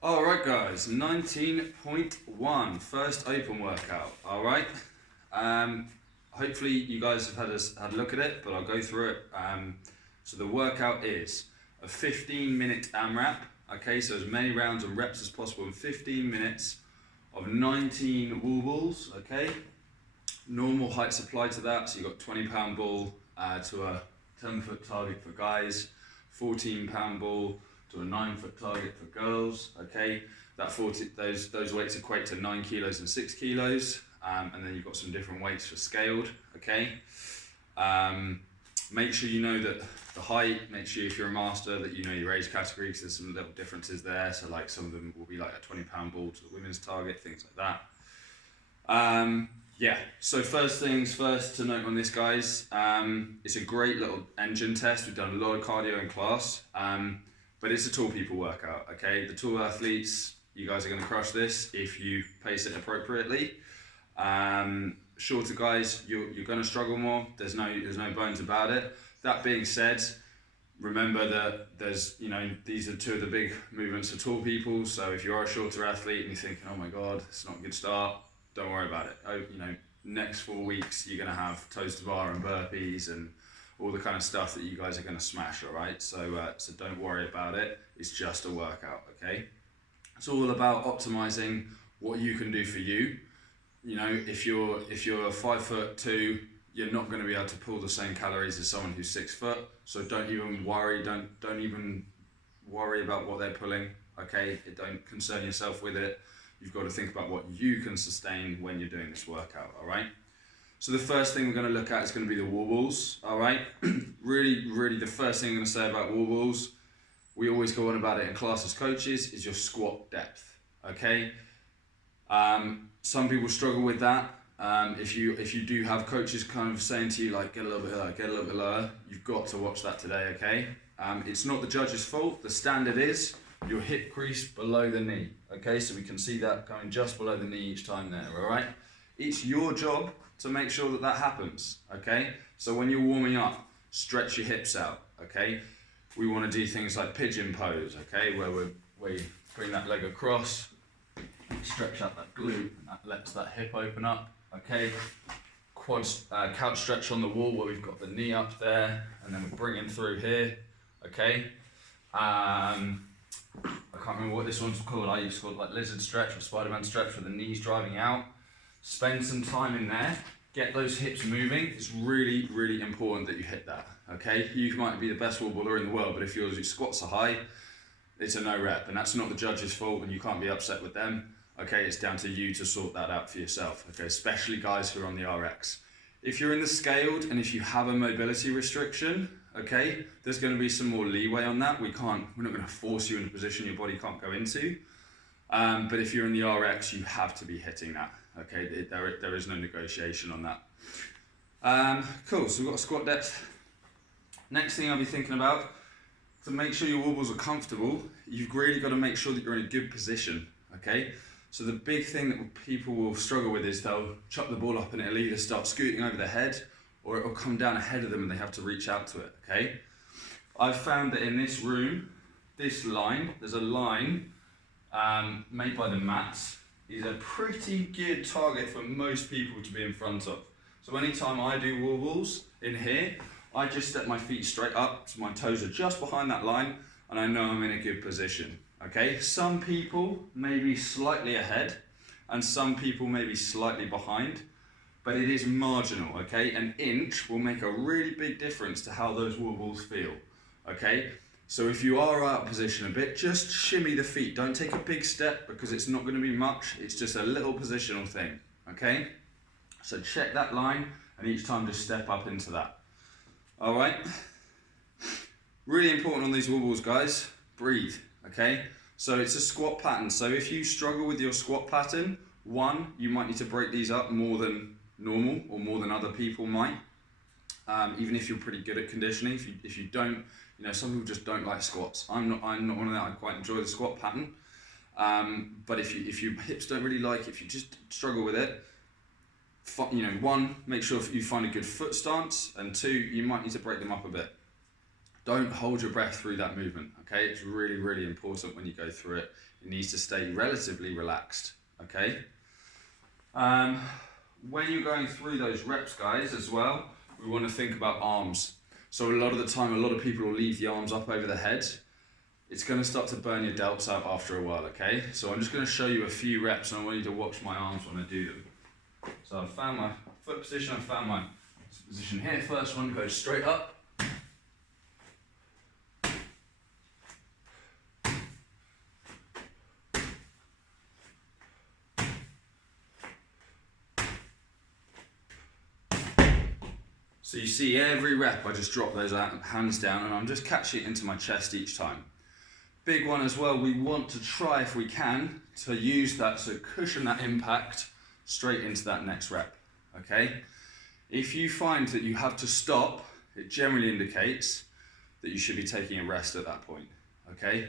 All right, guys, 19.1, first open workout. All right. Um, Hopefully you guys have had a look at it, but I'll go through it. So the workout is a 15-minute AMRAP. Okay, so as many rounds and reps as possible in 15 minutes of 19 wall balls. Okay, normal heights apply to that. So you've got 20-pound ball to a 10-foot target for guys, 14-pound ball to a 9-foot target for girls. Okay, that 40 those weights equate to 9 kilos and 6 kilos, and then you've got some different weights for scaled. Okay, make sure you know that the height. Make sure if you're a master that you know your age category, because there's some little differences there. So like some of them will be like a 20-pound ball to the women's target, things like that. Yeah, so first things first to note on this, guys, it's a great little engine test. We've done a lot of cardio in class, but it's a tall people workout, okay? The tall athletes, you guys are going to crush this if you pace it appropriately. Shorter guys, you're going to struggle more. There's no bones about it. That being said, remember that these are two of the big movements for tall people. So if you are a shorter athlete and you're thinking, oh my God, it's not a good start, don't worry about it. Next 4 weeks you're going to have toes to bar and burpees and all the kind of stuff that you guys are going to smash. All right, so don't worry about it. It's just a workout. Okay, it's all about optimizing what you can do for you. If you're 5'2", you're not going to be able to pull the same calories as someone who's 6 foot. So don't even worry. Don't even worry about what they're pulling. Okay, don't concern yourself with it. You've got to think about what you can sustain when you're doing this workout. All right. So the first thing we're going to look at is going to be the wall balls. All right. really, the first thing I'm going to say about wall balls, we always go on about it in class as coaches, is your squat depth. Okay. Some people struggle with that. If you do have coaches kind of saying to you like get a little bit lower, you've got to watch that today. Okay. It's not the judge's fault. The standard is your hip crease below the knee. Okay, so we can see that going just below the knee each time there. All right. It's your job to make sure that happens. Okay. So when you're warming up, stretch your hips out. Okay. We want to do things like pigeon pose. Okay, where we bring that leg across, stretch out that glute, and that lets that hip open up. Okay. Quads, couch stretch on the wall where we've got the knee up there, and then we're bringing through here. Okay. I can't remember what this one's called. I used to call it like lizard stretch or Spider-Man stretch with the knees driving out. Spend some time in there. Get those hips moving. It's really, really important that you hit that. Okay, you might be the best wall baller in the world, but if your squats are high, it's a no rep, and that's not the judge's fault, and you can't be upset with them. Okay, it's down to you to sort that out for yourself. Okay, especially guys who are on the RX. If you're in the scaled and if you have a mobility restriction, okay, there's going to be some more leeway on that. We're not going to force you in a position your body can't go into. But if you're in the RX, you have to be hitting that. Okay, there is no negotiation on that. Cool. So we've got squat depth. Next thing I'll be thinking about, to make sure your wall balls are comfortable, you've really got to make sure that you're in a good position. Okay. So the big thing that people will struggle with is they'll chuck the ball up and it'll either start scooting over their head or it'll come down ahead of them and they have to reach out to it, okay? I've found that in this room, there's a line made by the mats, is a pretty good target for most people to be in front of. So anytime I do wall balls in here, I just step my feet straight up, so my toes are just behind that line, and I know I'm in a good position. Okay, some people may be slightly ahead and some people may be slightly behind, but it is marginal. Okay, an inch will make a really big difference to how those wall balls feel. Okay, so if you are out of position a bit, just shimmy the feet. Don't take a big step because it's not going to be much. It's just a little positional thing. Okay, so check that line and each time just step up into that. All right, really important on these wall balls, guys, breathe. Okay, so it's a squat pattern. So if you struggle with your squat pattern, one, you might need to break these up more than normal or more than other people might. Even if you're pretty good at conditioning, if you don't, some people just don't like squats. I'm not one of that. I quite enjoy the squat pattern. But if your hips don't really like it, if you just struggle with it, one, make sure you find a good foot stance, and two, you might need to break them up a bit. Don't hold your breath through that movement, okay? It's really, really important when you go through it. It needs to stay relatively relaxed, okay? When you're going through those reps, guys, as well, we want to think about arms. So a lot of the time, a lot of people will leave the arms up over the head. It's going to start to burn your delts out after a while, okay? So I'm just going to show you a few reps, and I want you to watch my arms when I do them. So I've found my foot position, I've found my position here. First one goes straight up. So you see every rep, I just drop those hands down and I'm just catching it into my chest each time. Big one as well, we want to try, if we can, to use that, so cushion that impact straight into that next rep, okay? If you find that you have to stop, it generally indicates that you should be taking a rest at that point, okay?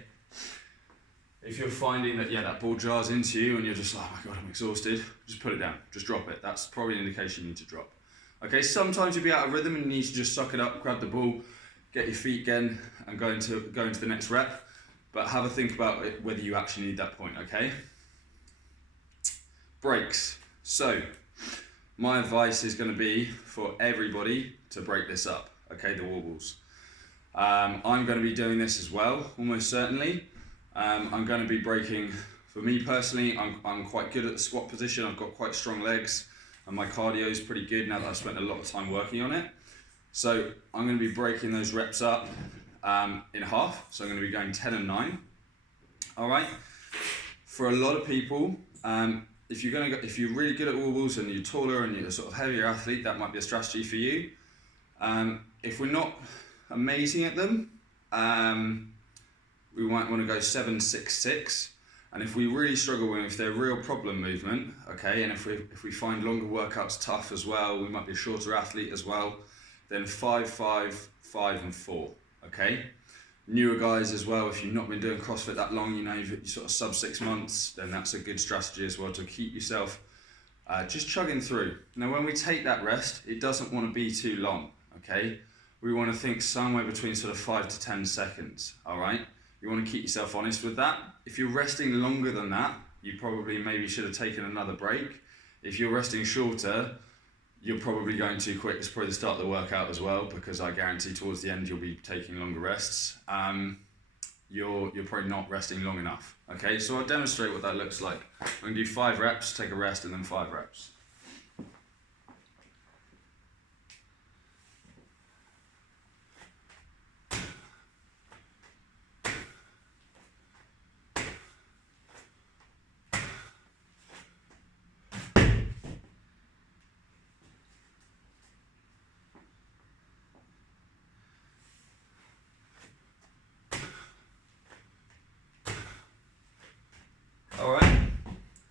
If you're finding that, yeah, that ball jars into you and you're just like, oh my God, I'm exhausted, just put it down, just drop it. That's probably an indication you need to drop. Okay, sometimes you'll be out of rhythm and you need to just suck it up, grab the ball, get your feet again and go into the next rep. But have a think about it, whether you actually need that point, okay? Breaks. So, my advice is going to be for everybody to break this up, okay, the wall balls. I'm going to be doing this as well, almost certainly. I'm going to be breaking, for me personally, I'm quite good at the squat position. I've got quite strong legs and my cardio is pretty good now that I've spent a lot of time working on it. So I'm going to be breaking those reps up in half. So I'm going to be going 10 and 9. All right. For a lot of people, if you're really good at wall balls and you're taller and you're a sort of heavier athlete, that might be a strategy for you. If we're not amazing at them, we might want to go 7, 6, 6. And if we really struggle with, if they're real problem movement, okay, and if we find longer workouts tough as well, we might be a shorter athlete as well, then 5, 5, 5 and 4, okay? Newer guys as well, if you've not been doing CrossFit that long, you know, you're sort of sub 6 months, then that's a good strategy as well to keep yourself just chugging through. Now when we take that rest, it doesn't want to be too long, okay? We want to think somewhere between sort of 5 to 10 seconds, all right? You want to keep yourself honest with that. If you're resting longer than that, you probably maybe should have taken another break. If you're resting shorter, you're probably going too quick. It's probably the start of the workout as well, because I guarantee towards the end you'll be taking longer rests. You're probably not resting long enough. Okay, so I'll demonstrate what that looks like. I'm going to do 5 reps, take a rest, and then 5 reps.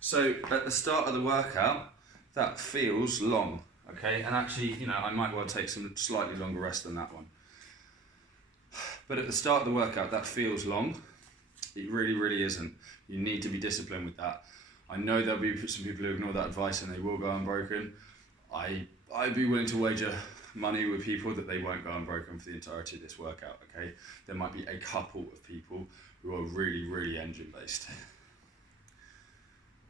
So at the start of the workout, that feels long, okay? And actually, you know, I might well take some slightly longer rest than that one. But at the start of the workout, that feels long. It really, really isn't. You need to be disciplined with that. I know there'll be some people who ignore that advice and they will go unbroken. I'd be willing to wager money with people that they won't go unbroken for the entirety of this workout, okay? There might be a couple of people who are really, really engine-based.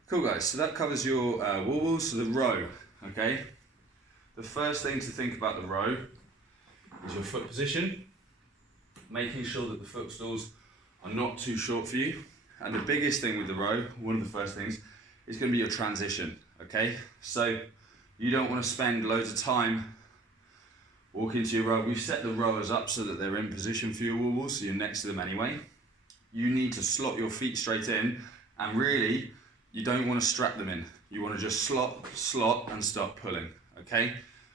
Cool guys, so that covers your wall balls, so the row, okay? The first thing to think about the row is your foot position, making sure that the footstools are not too short for you. And the biggest thing with the row, one of the first things, is going to be your transition, okay? So you don't want to spend loads of time walking to your row. We've set the rowers up so that they're in position for your wall balls, so you're next to them anyway. You need to slot your feet straight in, and really, you don't want to strap them in. You want to just slot, and start pulling, okay?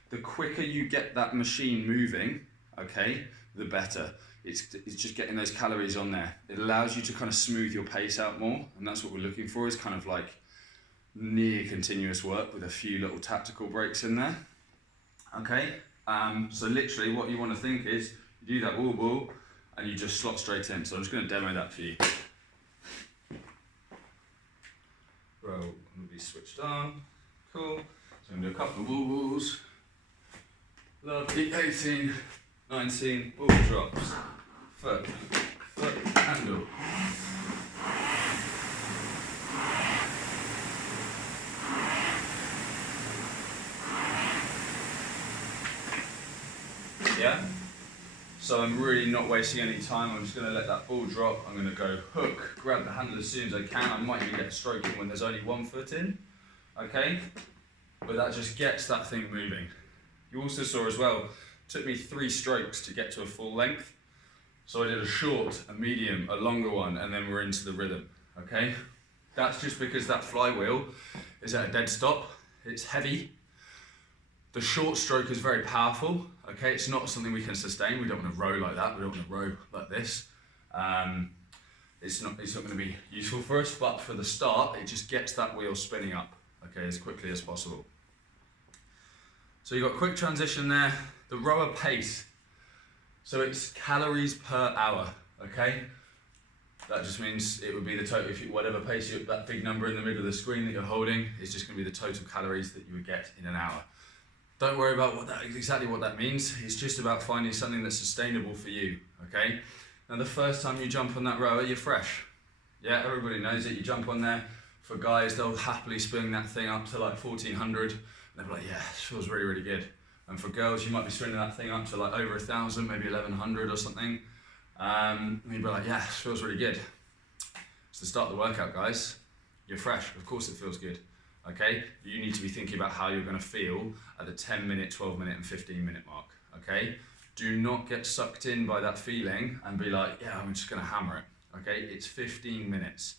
The quicker you get that machine moving, okay, the better. It's just getting those calories on there. It allows you to kind of smooth your pace out more, and that's what we're looking for, is kind of like near continuous work with a few little tactical breaks in there, okay? So literally what you want to think is, you do that wall ball, and you just slot straight in. So I'm just going to demo that for you. Row will be switched on. Cool. So I'm going to do a couple of wall balls. Lovely. 18, 19 ball drops, foot, handle. Yeah? So I'm really not wasting any time. I'm just going to let that ball drop. I'm going to go hook, grab the handle as soon as I can. I might even get a stroke in when there's only 1 foot in. Okay? But that just gets that thing moving. You also saw as well, it took me 3 strokes to get to a full length. So I did a short, a medium, a longer one, and then we're into the rhythm. Okay? That's just because that flywheel is at a dead stop. It's heavy. The short stroke is very powerful, okay? It's not something we can sustain. We don't want to row like that. We don't want to row like this. It's not going to be useful for us, but for the start, it just gets that wheel spinning up, okay, as quickly as possible. So you've got quick transition there. The rower pace. So it's calories per hour, okay? That just means it would be the total, whatever pace, that big number in the middle of the screen that you're holding is just going to be the total calories that you would get in an hour. Don't worry about exactly what that means. It's just about finding something that's sustainable for you, okay? Now the first time you jump on that rower, you're fresh. Yeah, everybody knows it. You jump on there. For guys, they'll happily spin that thing up to like 1400. And they'll be like, yeah, this feels really, really good. And for girls, you might be spinning that thing up to like over 1000, maybe 1100 or something. And you'd be like, yeah, this feels really good. So to start the workout, guys, you're fresh. Of course it feels good. Okay, you need to be thinking about how you're going to feel at the 10-minute, 12-minute, and 15-minute mark. Okay, do not get sucked in by that feeling and be like, yeah, I'm just going to hammer it. Okay, it's 15 minutes.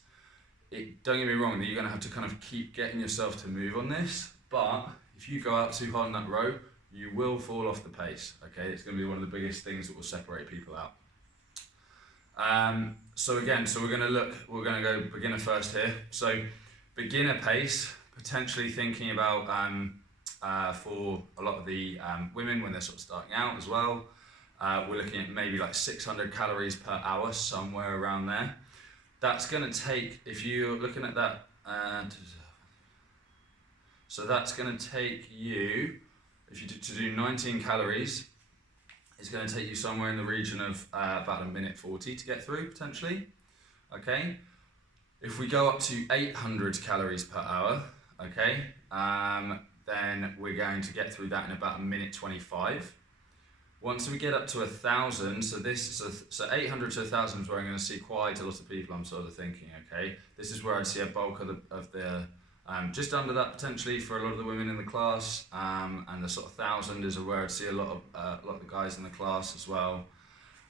Don't get me wrong, you're going to have to kind of keep getting yourself to move on this, but if you go out too hard on that row, you will fall off the pace. Okay, it's going to be one of the biggest things that will separate people out. So we're going to go beginner first here. So beginner pace. Potentially thinking about for a lot of the women when they're sort of starting out as well, we're looking at maybe like 600 calories per hour, somewhere around there. That's going to take, if you're looking at that, so that's going to take you, to do 19 calories, it's going to take you somewhere in the region of about 1:40 to get through, potentially. Okay. If we go up to 800 calories per hour, okay, then we're going to get through that in about 1:25. Once we get up to 1,000, so 800 to 1,000 is where I'm going to see quite a lot of people. I'm sort of thinking, okay, this is where I'd see a bulk of the just under that potentially for a lot of the women in the class, and the sort of 1,000 is where I'd see a lot of the guys in the class as well.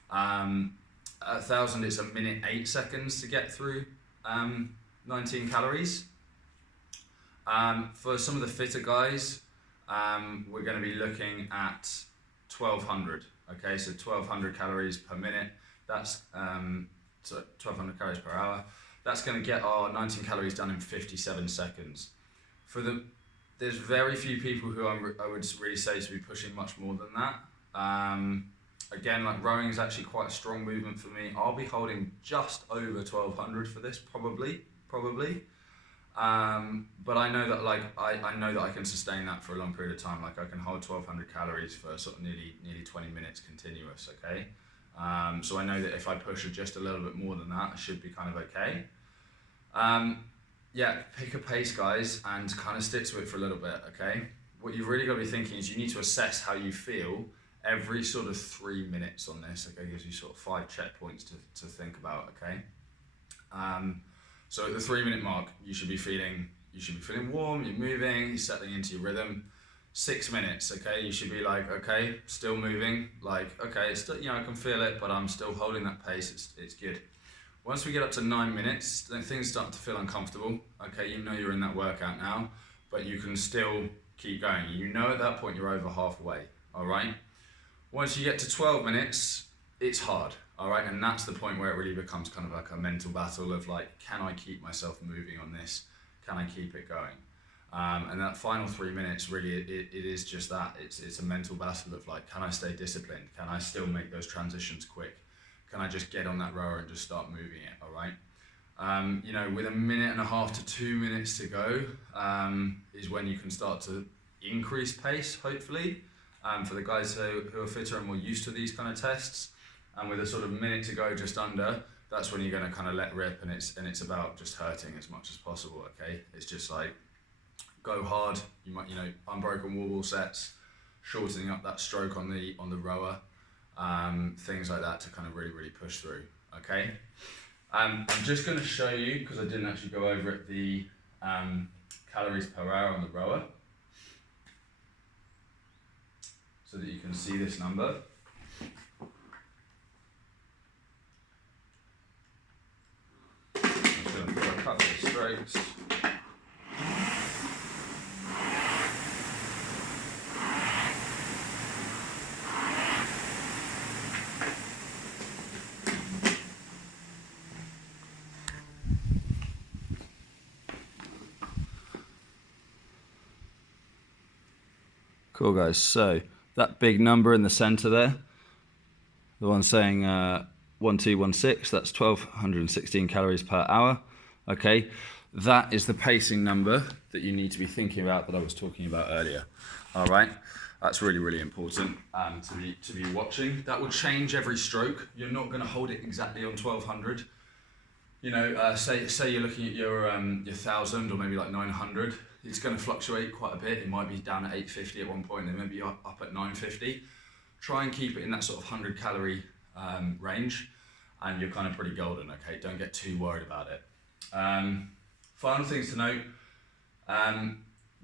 1,000 is 1:08 to get through 19 calories. For some of the fitter guys, we're going to be looking at 1,200. Okay, so 1,200 calories per minute. That's 1,200 calories per hour. That's going to get our 19 calories done in 57 seconds. There's very few people who I would really say to be pushing much more than that. Again, like rowing is actually quite a strong movement for me. I'll be holding just over 1,200 for this, probably. But I know that I know that I can sustain that for a long period of time. Like I can hold 1,200 calories for sort of nearly 20 minutes continuous. Okay, so I know that if I push just a little bit more than that, I should be kind of okay. Yeah, pick a pace, guys, and kind of stick to it for a little bit. Okay, what you've really got to be thinking is you need to assess how you feel every sort of 3 minutes on this. Okay, gives you sort of 5 checkpoints to think about. Okay. So at the 3 minute mark, you should be feeling warm, you're moving, you're settling into your rhythm. 6 minutes, okay, you should be like, okay, still moving, like, okay, it's still, I can feel it, but I'm still holding that pace, it's good. Once we get up to 9 minutes, then things start to feel uncomfortable. Okay, you know you're in that workout now, but you can still keep going. You know at that point you're over halfway, all right? Once you get to 12 minutes, it's hard. All right, and that's the point where it really becomes kind of like a mental battle of like, can I keep myself moving on this? Can I keep it going? And that final 3 minutes, really, it is just that. It's a mental battle of like, can I stay disciplined? Can I still make those transitions quick? Can I just get on that rower and just start moving it? All right. With 1.5 minutes to 2 minutes to go, is when you can start to increase pace, hopefully. for the guys who are fitter and more used to these kind of tests. And with a sort of minute to go, just under, that's when you're going to kind of let rip, and it's about just hurting as much as possible. Okay, it's just like go hard. You might, unbroken wall ball sets, shortening up that stroke on the rower, things like that to kind of really push through. Okay, I'm just going to show you, because I didn't actually go over it, the calories per hour on the rower, so that you can see this number. A couple of strokes. Cool guys, so that big number in the center there, the one saying 1216, that's 1216 calories per hour. Okay, that is the pacing number that you need to be thinking about that I was talking about earlier. All right, that's really important to be watching. That will change every stroke. You're not going to hold it exactly on 1200. Say you're looking at your 1000 or maybe like 900. It's going to fluctuate quite a bit. It might be down at 850 at one point, and maybe up at 950. Try and keep it in that sort of 100 calorie range, and you're kind of pretty golden. Okay, don't get too worried about it. Final things to note,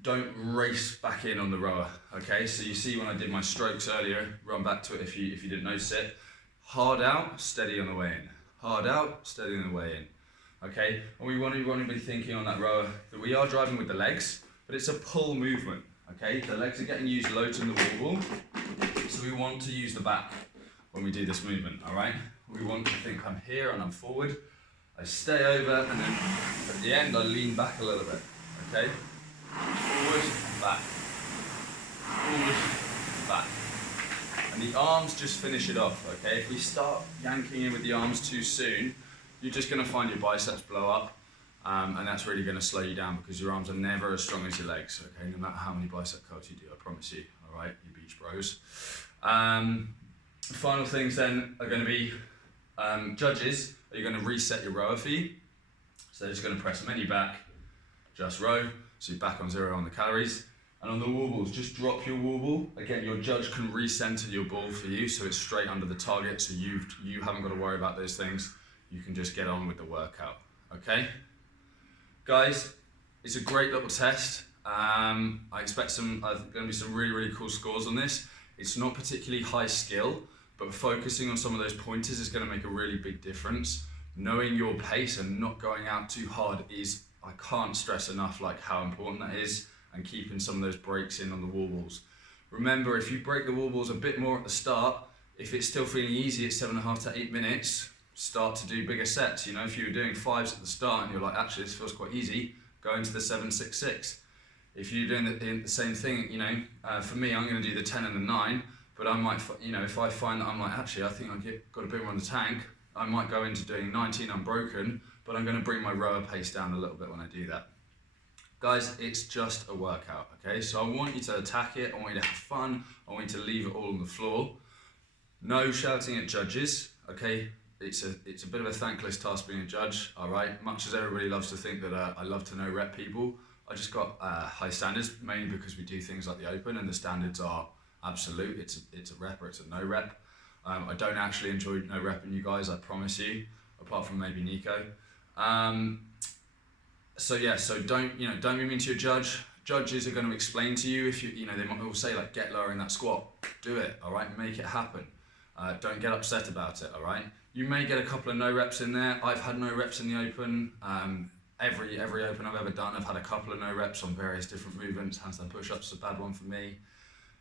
don't race back in on the rower. Okay, so you see when I did my strokes earlier, run back to it if you didn't notice it. Hard out, steady on the way in. Hard out, steady on the way in. Okay, and we want to be thinking on that rower that we are driving with the legs, but it's a pull movement. Okay, the legs are getting used loads in the wall ball, so we want to use the back when we do this movement. All right, we want to think I'm here and I'm forward. I stay over, and then at the end I lean back a little bit. Okay, forward and back, forward and back, and the arms just finish it off. Okay, if we start yanking in with the arms too soon, you're just going to find your biceps blow up, and that's really going to slow you down, because your arms are never as strong as your legs. Okay, no matter how many bicep curls you do, I promise you. All right, you beach bros. Final things then are going to be judges. Are you going to reset your rower for you? So they're just going to press menu back, just row, so you're back on 0 on the calories. And on the wall balls, just drop your wall ball. Again, your judge can recenter your ball for you, so it's straight under the target, so you haven't got to worry about those things. You can just get on with the workout, okay? Guys, it's a great little test. I expect going to be some really cool scores on this. It's not particularly high skill, but focusing on some of those pointers is going to make a really big difference. Knowing your pace and not going out too hard I can't stress enough like how important that is, and keeping some of those breaks in on the wall balls. Remember, if you break the wall balls a bit more at the start, if it's still feeling easy at 7.5 to 8 minutes, start to do bigger sets. If you were doing 5s at the start and you're like, actually this feels quite easy, go into the 7-6-6. If you're doing the same thing, for me, I'm going to do the 10 and the 9, but I might, if I find that I'm like, actually I think I've got a bit more on the tank, I might go into doing 19 unbroken, but I'm going to bring my rower pace down a little bit when I do that. Guys, it's just a workout, okay? So I want you to attack it, I want you to have fun, I want you to leave it all on the floor. No shouting at judges, okay? It's a bit of a thankless task being a judge, all right? Much as everybody loves to think that I love to no rep people, I just got high standards, mainly because we do things like the open and the standards are absolute. It's a rep or it's a no rep. I don't actually enjoy no repping you guys, I promise you, apart from maybe Nico. So don't be mean to your judge. Judges are going to explain to you if they might all say like, get lower in that squat, do it, all right? Make it happen. Don't get upset about it, all right? You may get a couple of no reps in there. I've had no reps in the open. Every open I've ever done, I've had a couple of no reps on various different movements. Handstand push-ups is a bad one for me.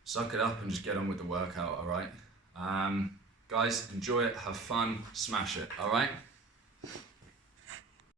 Suck it up and just get on with the workout, all right? Guys, enjoy it, have fun, smash it, all right?